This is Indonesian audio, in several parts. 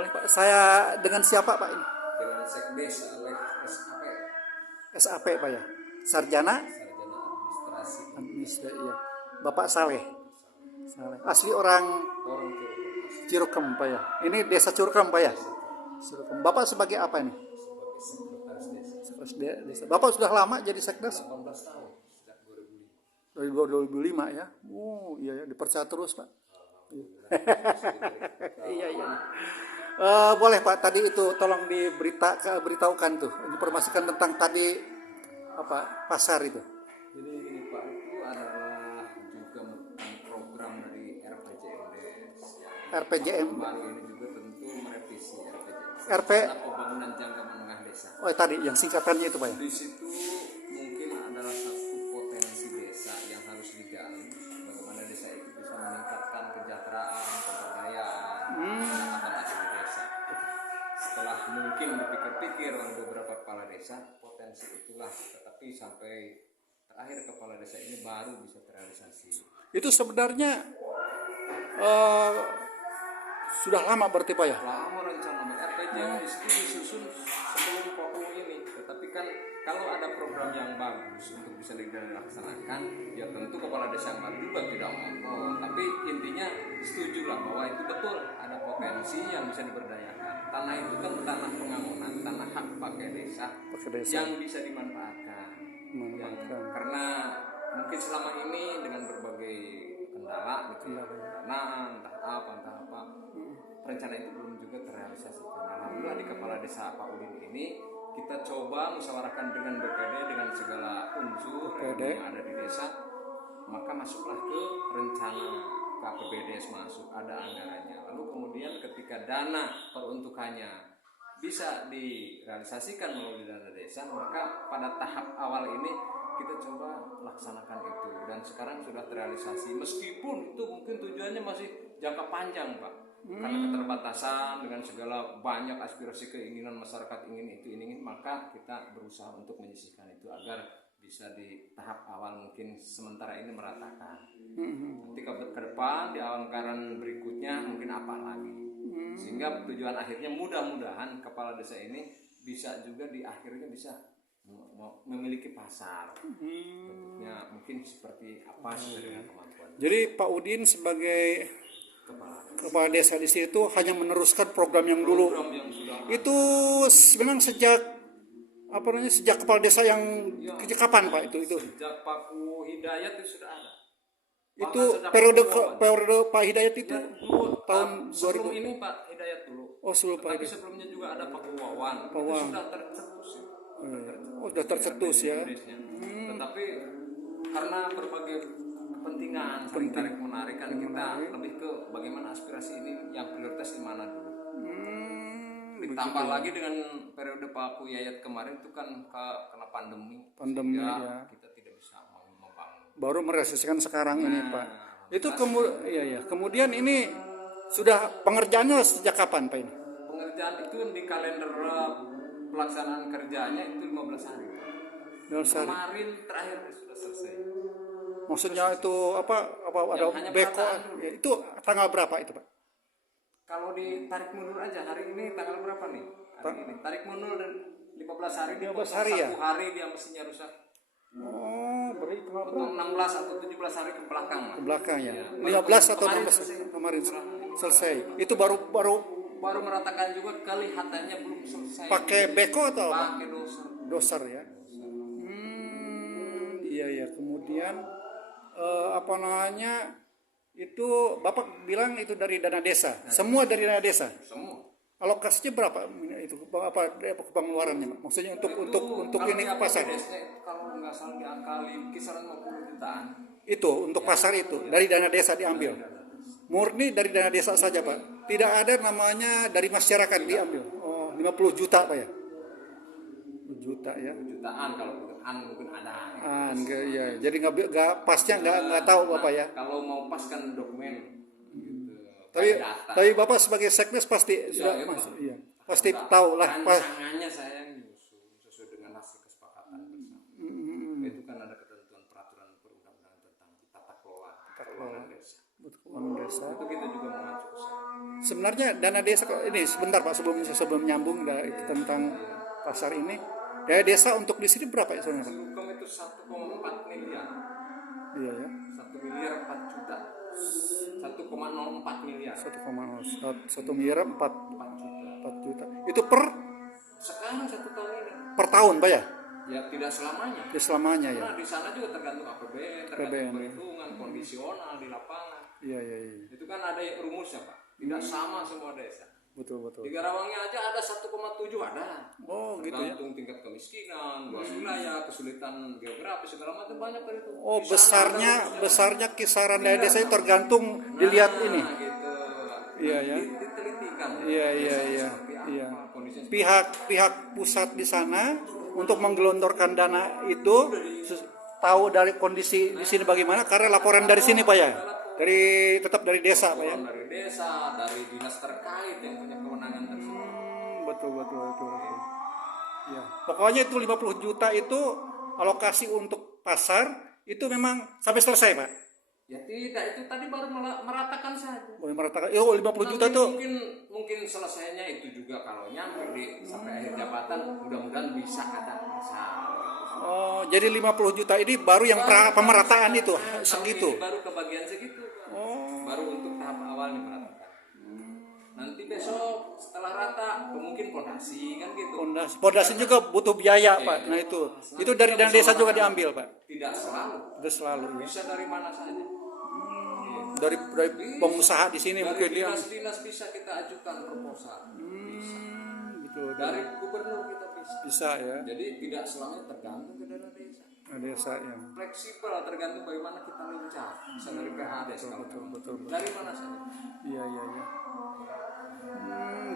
Boleh Pak, saya dengan siapa Pak ini? Dengan Sekdes oleh SAP, SAP Pak ya? Sarjana? Sarjana Administrasi Administrasi, iya. Bapak Saleh. Saleh. Asli orang Orang Cirukem Pak ya? Ini desa Cirukem Pak ya? Cirukem. Bapak sebagai apa ini? sebagai sekretaris desa Desa. Bapak sudah lama jadi sekdes? 18 tahun sejak 2005. Dari 2005 ya? Oh iya ya, dipercaya terus Pak. Iya iya. Boleh Pak, tadi itu tolong diberitahukan tuh, informasikan tentang tadi apa pasar itu. Jadi gini Pak, itu adalah juga program dari RPJMDes. RPJM. Baru ini juga tentu merevisi RPJMDes. RP. Pembangunan Jangka Menengah Desa. Oh tadi yang singkatannya itu Pak ya. Di situ mungkin adalah satu potensi desa yang harus digali. Bagaimana desa itu bisa meningkatkan kesejahteraan, pemberdayaan, pendapatan asli desa. Setelah mungkin dipikir-pikir oleh beberapa kepala desa, potensi itulah, tetapi sampai terakhir kepala desa ini baru bisa terrealisasi. Itu sebenarnya sudah lama berarti Pak ya? Lama rencana RPJMDes itu disusun sebelum POU ini, tetapi kan kalau ada program yang bagus untuk bisa dilaksanakan, ya tentu kepala desa yang baru juga tidak mau. Tapi intinya setujulah bahwa itu betul ada potensi yang bisa diberdayakan. Tanah itu kan tanah pengamunan, tanah hak pakai desa, yang bisa dimanfaatkan. Karena mungkin selama ini dengan berbagai kendala, gitu, danaan, entah apa, rencana itu belum juga terrealisasikan. Alhamdulillah di kepala desa Pak Udin ini kita coba musyawarahkan dengan BPD dengan segala unsur yang ada di desa, maka masuklah ke rencana KPBDes, masuk ada anggarannya. Lalu kemudian ketika dana peruntukannya bisa direalisasikan melalui dana desa, maka pada tahap awal ini kita coba laksanakan itu, dan sekarang sudah terrealisasi. Meskipun itu mungkin tujuannya masih jangka panjang Pak, karena keterbatasan dengan segala banyak aspirasi keinginan masyarakat ingin, maka kita berusaha untuk menyisihkan itu agar bisa di tahap awal mungkin sementara ini meratakan. Nanti ke depan di anggaran berikutnya mungkin apa lagi, sehingga tujuan akhirnya mudah-mudahan kepala desa ini bisa juga di akhirnya bisa memiliki pasar. Bentuknya mungkin seperti apa sesuai dengan kemampuan. Jadi Pak Udin sebagai kepala desa di situ hanya meneruskan program yang dulu. Itu memang sejak kepala desa yang kapan Pak itu? Sejak Pak Hidayat itu sudah ada. Itu periode Pak Hidayat itu ya, tahun sebelum 2000. ini Pak Hidayat dulu. Oh sebelum Pak Hidayat. Sebelumnya juga ada Pak Wawan. Itu sudah tercetus. Sudah tercetus ya. Tetapi karena berbagai kepentingan saling tarik menarik kan kita lebih ke bagaimana aspirasi ini yang prioritas di mana dulu. Ditambah lagi dengan periode Pak Yayat kemarin itu kan kena pandemi ya. Kita tidak bisa membangun. Baru merealisasikan sekarang ini Pak. Itu kemudian ini sudah pengerjaannya sejak kapan Pak ini? Pengerjaan itu di kalender pelaksanaan kerjanya itu 15 hari. 15 hari. Kemarin terakhir sudah selesai. Maksudnya itu apa ada beko itu tanggal berapa itu Pak? Kalau ditarik mundur aja hari ini tanggal berapa nih? Hari ini tarik mundur dan 15 hari 15 hari ya? 1 hari dia mestinya rusak. Oh, berarti untuk 16 atau 17 hari ke belakang. Ke belakang ya. 15 atau 16 kemarin selesai. Itu baru meratakan juga, kelihatannya belum selesai. Pakai beko atau apa? Pakai doser ya. Iya. Kemudian itu Bapak bilang itu dari dana desa. Semua dari dana desa. Semua. Alokasinya berapa itu? Apa pengeluarannya? Maksudnya untuk ini pasar. Kalau nggak salah di angka kisaran 50 jutaan. Itu untuk pasar itu dari dana desa diambil. Murni dari dana desa saja Pak. Tidak ada namanya dari masyarakat diambil. Oh, 50 juta Pak ya. 50 juta ya. Jutaan kalau mungkin ada. Ya. Jadi nggak pasnya nggak tahu Bapak ya. Kalau mau pas kan dokumen. Tapi Bapak sebagai sekdes pasti sudah masuk. Iya. Pasti tahu lah. Rancangannya saya nyusun sesuai dengan hasil kesepakatan bersama. Itu kan ada ketentuan peraturan perundang-undangan tentang tata kelola desa. Keuangan desa. Itu kita juga mengacu ke sana. sebenarnya dana desa ini sebentar Pak sebelum nyambung itu tentang pasar ini. Dana desa untuk di sini berapa ya sebenarnya? Hukum itu 1,4 miliar. Iya ya. 1 miliar 4 juta. 1,04 miliar. 1 miliar 4 4 juta. juta. Itu per Sekarang 1 tahun ini. per tahun Pak ya? Ya tidak selamanya. Ya selamanya ya. Karena di sana juga tergantung APBN, tergantung perhitungan, kondisional di lapangan. Iya. Itu kan ada rumusnya Pak. Tidak sama semua desa. Betul. Di Karawangnya aja ada 1,7 ada. Oh gitu ya. Tergantung tingkat kemiskinan, luas wilayah, kesulitan geografis segala macam banyak dari itu. Oh Di sana ada besarnya kisaran dana desa itu tergantung dilihat ini. gitu. Iya ya. Ditelitikan. Iya. Seperti apa Iya. kondisinya. Pihak pusat di sana untuk menggelontorkan dana itu tahu dari kondisi di sini bagaimana karena laporan dari sini Pak ya. Tetap dari desa Pak ya. Dari desa, dari dinas terkait yang punya kewenangan tersebut. Betul. Ya. Pokoknya itu 50 juta itu alokasi untuk pasar itu memang sampai selesai Pak. Ya tidak, itu tadi baru meratakan saja. Boleh meratakan. 50 juta Nanti tuh. mungkin selesainya itu juga kalau nyampe sampai akhir jabatan mudah-mudahan bisa ada masalah. Oh, jadi 50 juta ini baru yang pemerataan itu segitu. Baru ke bagian segitu. Oh. Baru untuk tahap awal nih meratakan. Nanti besok setelah rata mungkin pondasi kan gitu. Pondasi juga butuh biaya Pak. Nah itu dari dana desa juga diambil Pak. Tidak selalu. Tidak selalu. Ya. Bisa dari mana saja. Dari pengusaha di sini Dari mungkin dia. dinas-dinas bisa kita ajukan proposal. Bisa. Betul. Dari gubernur kita bisa. Bisa ya. Jadi tidak selamanya tergantung ke dana desa. Desa ya. Fleksibel tergantung bagaimana kita lincah. Bisa dari PAD Betul. Dari mana saja. Iya.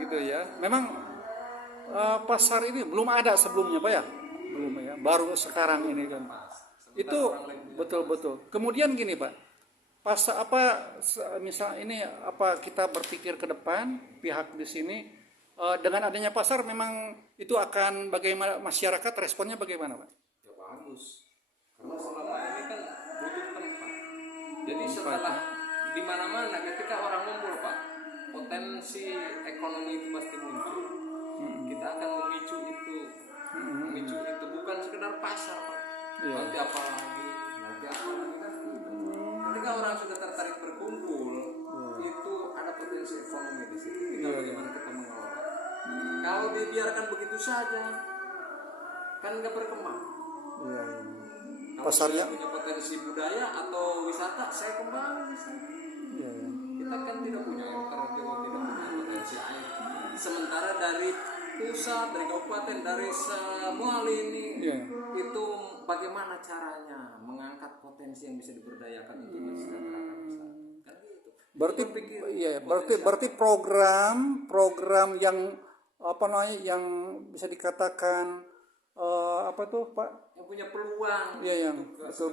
Gitu ya. Memang pasar ini belum ada sebelumnya Pak ya? Belum ya. Baru sekarang ini kan. Itu betul. Kemudian gini Pak. Pasar misal ini apa kita berpikir ke depan pihak di sini dengan adanya pasar memang itu akan bagaimana masyarakat responnya bagaimana Pak? Ya bagus. Karena selama ini kan butuh tempat. Jadi setelah di mana-mana ketika orang ngumpul Pak, potensi ekonomi itu pasti muncul. Kita akan memicu itu. Memicu itu bukan sekedar pasar Pak. Iya. Nanti apa lagi kan. Ketika orang sudah tertarik berkumpul, itu ada potensi ekonomi di situ. Tinggal bagaimana kita mengelola. Kalau dibiarkan begitu saja, kan nggak berkembang. Iya. Kalau Pasarnya saya punya potensi budaya atau wisata, saya kembangin di sana. iya. Kita kan tidak punya air terjun, tidak punya potensi air. Sementara dari pusat, dari kabupaten, dari semua lini, itu bagaimana caranya mengangkat potensi yang bisa diberdayakan untuk mensejahterakan masyarakat. Kan gitu. Berarti program yang apa namanya yang bisa dikatakan apa tuh Pak? Yang punya peluang. Iya yang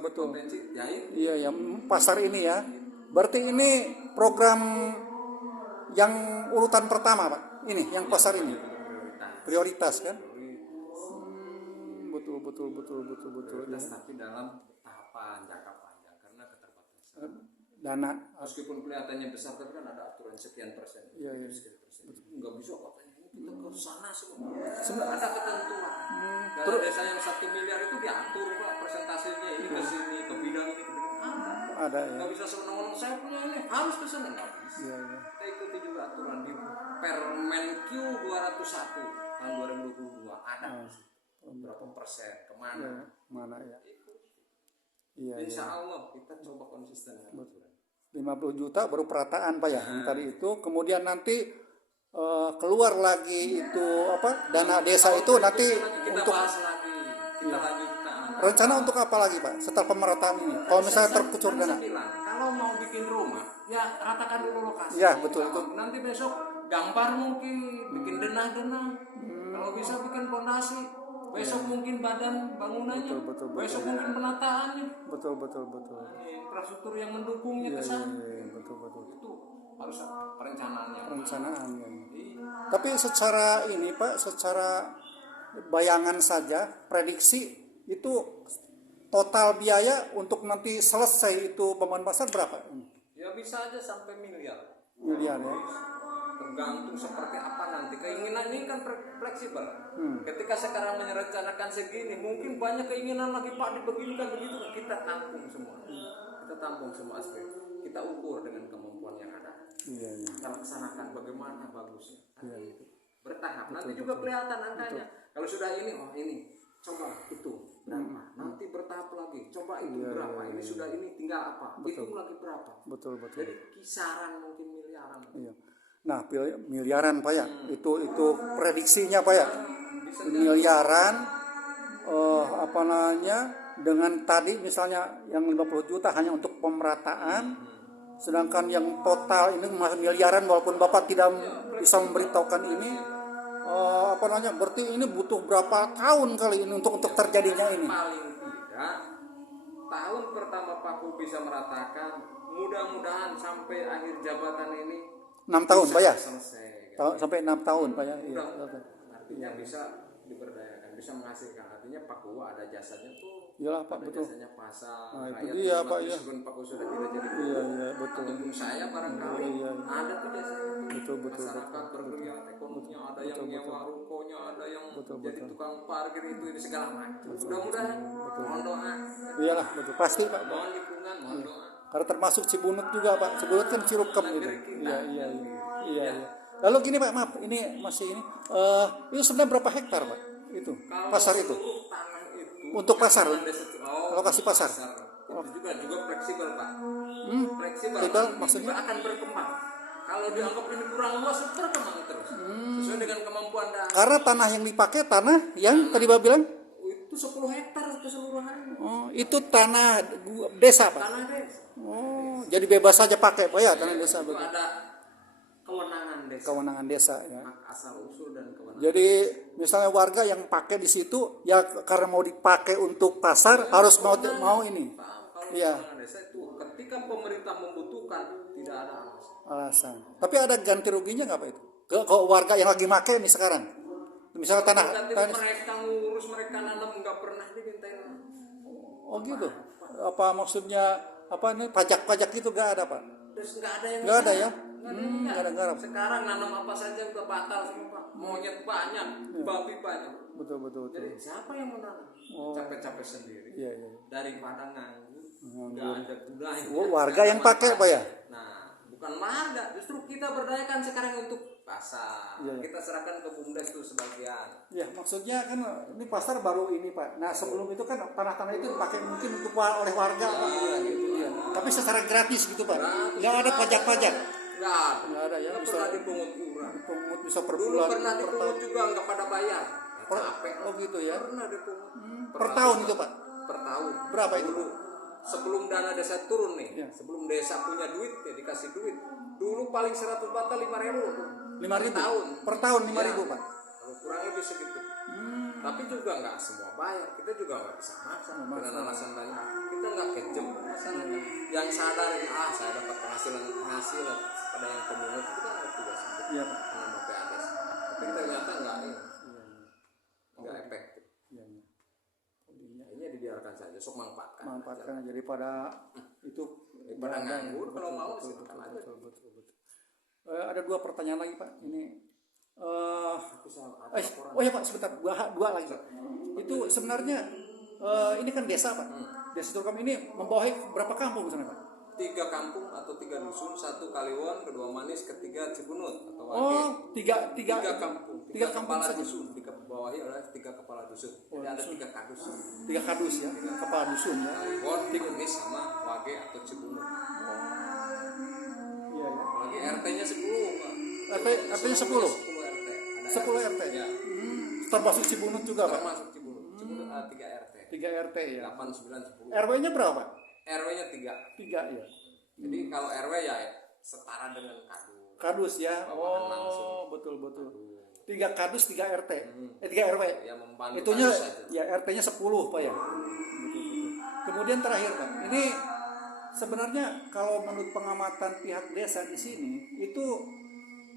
betul. Potensi, ya itu. Iya yang pasar ini ya. Berarti ini program yang urutan pertama Pak. Ini yang pasar ini. Prioritas kan? Betul. Tapi dalam tahapan jangka panjang karena keterbatasan Dana. meskipun kelihatannya besar tapi kan ada aturan sekian persen. Iya. Sekian persen. Nggak bisa katanya kita ke sana semua. Ada ketentuan. Kalau desa yang 1 miliar itu diatur Pak persentasenya ini ke sini ke bidang ini ke bidang Ada ya. nggak bisa sewenang-wenang saya punya ini harus ke sana nggak bisa. Iya. Kita ikuti juga aturan di Permenq 201 tahun 2022 ada berapa persen kemana Mana ya? Iya. Insya Allah kita coba konsisten dengan aturan. 50 juta baru perataan Pak ya yang tadi itu. Kemudian nanti keluar lagi itu apa dana desa itu nanti kita untuk bahas lagi, kita lanjutkan. rencana untuk apa lagi Pak setelah pemerataan ini? Kalau misalnya terkucur dana. Kalau mau bikin rumah, ya ratakan dulu lokasi. Ya betul itu. Nanti besok gambar mungkin bikin denah-denah. Kalau bisa bikin fondasi. Besok mungkin badan bangunannya. Betul. Besok mungkin penataannya. Betul. Infrastruktur yang mendukungnya ke sana. Betul. Itu harus perencanaannya. Perencanaan ya. Tapi secara ini Pak, secara bayangan saja, prediksi itu total biaya untuk nanti selesai itu pembangunan pasar berapa? Ya bisa aja sampai miliar. Miliar ya. tergantung seperti apa nanti. Keinginan ini kan fleksibel. Ketika sekarang merencanakan segini, mungkin banyak keinginan lagi Pak dibeginikan begitu, kita tampung semua. Kita tampung semua aspek. Kita ukur dengan kemampuan yang ada. Iya, iya. Kita laksanakan bagaimana bagusnya. Iya. Bertahap. Nanti juga kelihatan angkanya. Kalau sudah ini, oh ini, coba itu berapa. Nanti bertahap lagi. Coba itu berapa. Ini sudah ini tinggal apa. Itu lagi berapa. Betul. Jadi kisaran mungkin miliaran. Iya. Nah, miliaran Pak ya. Itu prediksinya Pak ya. Miliaran apa namanya, dengan tadi misalnya yang 50 juta hanya untuk pemerataan, sedangkan yang total ini miliaran, walaupun Bapak tidak bisa memberitahukan ini, apa namanya, berarti ini butuh berapa tahun kali ini untuk terjadinya ini. Paling tidak tahun pertama Pak Ku bisa meratakan, mudah-mudahan sampai akhir jabatan ini 6 tahun Pak ya. Selesai. Sampai 6 tahun Pak ya. Iya. Artinya bisa diberdayakan, bisa menghasilkan. Artinya Pak Ku ada jasanya tuh. Iyalah Pak, ada betul. jasanya pasar. Nah, itu rakyat dia terima Pak ya. meskipun Pak Ku sudah tidak jadi. Iya, betul. Ataupun saya barangkali Iya. ada tuh jasanya. Betul. Masyarakat bergeliat ekonominya, ada yang nyewa rukonya, ada yang jadi tukang parkir itu ini segala macam. Mudah-mudahan mohon doa. Iyalah, betul. Pasti Pak. Mohon dukungan, mohon doa. Karena termasuk Cibunut juga Pak. Cibunut kan Cirukem gitu. Iya. Lalu gini Pak, maaf, ini masih ini. Ini sebenarnya berapa hektar Pak? Itu pasar itu. Tanah itu Untuk pasar. Lokasi pasar. Itu juga fleksibel Pak. Fleksibel. Fleksibel Nanti maksudnya? juga akan berkembang. Kalau dianggap ini kurang luas, berkembang terus. Sesuai dengan kemampuan dan Karena tanah yang dipakai tanah yang tadi Bapak bilang, itu 10 hektar keseluruhannya. oh, itu tanah desa Pak. Tanah desa. Oh, jadi bebas saja pakai Pak ya tanah desa Itu begitu. ada kewenangan desa. Kewenangan desa ya. Hak asal usul dan kewenangan. Jadi misalnya warga yang pakai di situ ya karena mau dipakai untuk pasar harus mau ini. Kalau Iya. kewenangan desa itu ketika pemerintah membutuhkan tidak ada alasan. Alasan. Tapi ada ganti ruginya nggak Pak itu? Ke warga yang lagi pakai nih sekarang. Misalnya tanah Mereka ngurus, mereka nanam nggak pernah dimintain. oh gitu. Apa maksudnya apa nih pajak-pajak itu nggak ada Pak? Terus nggak ada yang Nggak ada ya? nggak Nggak ada. Sekarang nanam apa saja udah batal semua Pak. Monyet banyak, babi banyak. Betul. Jadi siapa yang menanam? Capek-capek sendiri. Iya. Daripada nganggur, nggak ada gunanya. Warga yang pakai Pak ya? Nah, bukan warga, justru kita berdayakan sekarang untuk pasar. Iya. Kita serahkan ke BUMDes itu sebagian. Ya maksudnya kan ini pasar baru ini Pak. Nah sebelum itu kan tanah-tanah itu dipakai mungkin untuk oleh warga Pak. Gitu. Iya. Tapi secara gratis gitu Pak. Nggak ada pajak-pajak. Nggak ada ya. Nggak Bisa pernah dipungut iuran. pungut bisa per Dulu bulan. pernah per dipungut tahun. juga nggak pada bayar. Capek. Oh gitu ya. Pernah dipungut. Per tahun itu Pak. Per tahun. Berapa itu? Dulu, sebelum dana desa turun nih, Iya. sebelum desa punya duit ya dikasih duit. Dulu paling 100 bata 5.000 tuh. 5.000 tahun. per tahun 5.000 Ya, Pak. kalau kurang lebih segitu. Tapi juga nggak semua bayar. Kita juga nggak bisa maksa dengan alasan tadi. Kita nggak kejem masalahnya. Yang sadar saya dapat penghasilan pada yang pemungut itu kan ada tugas untuk Iya Pak. menambah PADES. Tapi ternyata nggak efektif. Iya. Ini dibiarkan saja, sok manfaatkan. Manfaatkan aja daripada itu Daripada nganggur, kalau mau silakan aja. betul. Ada 2 pertanyaan lagi Pak. Ini oh ya Pak sebentar dua lagi Pak. Itu sebenarnya ini kan desa Pak. Desa Cirukem ini membawahi berapa kampung misalnya Pak? 3 kampung atau 3 dusun, 1 Kaliwon, 2 Manis, 3 Cibunut atau Wage. Oh, tiga kampung, 3 kampung kepala saja. dusun, dibawahi oleh 3 kepala dusun. Jadi ada 3 kadus. 3 kadus ya, kepala dusun ya. Kaliwon, Manis sama Wage atau Cibunut. Iya ya. Apalagi RT-nya 10, Pak. RT-nya 10. 10 RT. Ada 10 RT. Ya. Termasuk Cibunut juga Pak. Termasuk Cibunut. Cibunut ada 3 RT. 3 RT ya. 8, 9, 10. RW-nya berapa Pak? RW-nya 3. 3 ya. Jadi kalau RW ya setara dengan kadus. Kadus ya. Bawahan langsung. Oh, betul. 3 kadus, 3 RT. 3 RW. Ya membantu Itunya kadus saja. ya RT-nya 10 Pak ya. Betul. Kemudian terakhir Pak. Ini sebenarnya kalau menurut pengamatan pihak desa di sini itu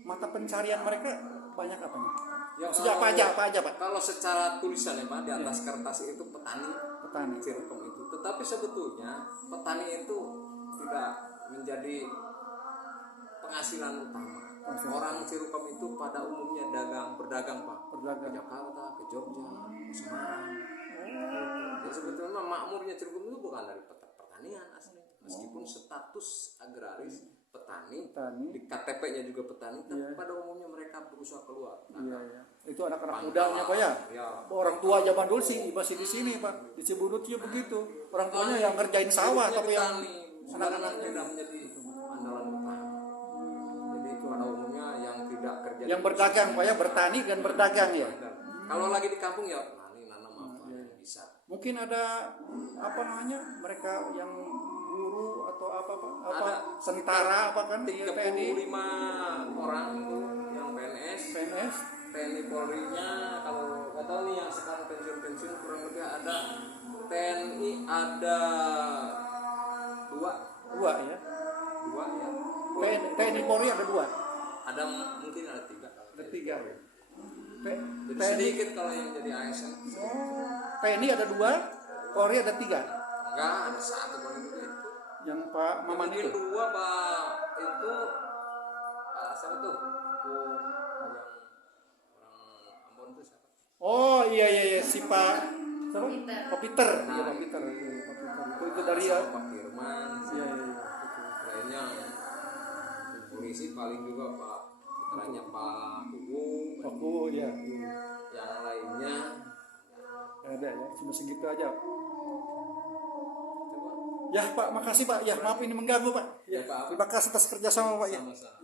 mata pencarian mereka banyak apa nih? Ya, Sejak apa aja Pak? Kalau secara tulisan ya Pak di atas kertas itu petani Cirukem itu. Tetapi sebetulnya petani itu tidak menjadi penghasilan utama. Orang Cirukum itu pada umumnya berdagang Pak. Ke Berdagang. Jakarta, ke Jogja, ke Semarang. Gitu. Jadi sebetulnya makmurnya Cirukum itu bukan dari pertanian asli. Meskipun status agraris petani, di KTP-nya juga petani, tapi pada umumnya mereka berusaha keluar. Iya, iya. Itu anak-anak mudanya Pak ya. Ya. Orang tua zaman dulu sih masih di sini Pak. Di Cibunut juga begitu. Orang tuanya yang ngerjain sawah tapi yang anak-anaknya tidak menjadi andalan utama. Jadi pada umumnya yang tidak kerja yang berdagang Pak ya, bertani dan berdagang ya. Kalau lagi di kampung ya nanam apa yang bisa. Mungkin ada apa namanya mereka yang guru atau apa Pak? Ada Sentara apa kan? 35 orang itu yang PNS. TNI Polri-nya kalau nggak tahu nih yang sekarang pensiun kurang lebih ada TNI ada dua ya. TNI Polri ada 2. Ada mungkin ada 3. Ada 3 ya. Jadi sedikit kalau yang jadi ASN. TNI ada 2, Polri ada 3. Enggak, ada 1 Polri itu. Yang Pak Maman Mungkin itu. 2 Pak itu siapa tuh? Yang orang Ambon itu siapa? Oh iya si Pak siapa? Pak Peter. Iya Pak Peter. Itu dari ya. Pak Firman. Iya. Lainnya polisi paling juga Pak putranya Pak Kubu. Aku ya. Yang lainnya Ada ya, cuma segitu aja. coba Ya Pak, makasih Pak. Ya maaf ini mengganggu Pak. ya Pak. Terima kasih atas kerjasama Pak ya. Sama-sama.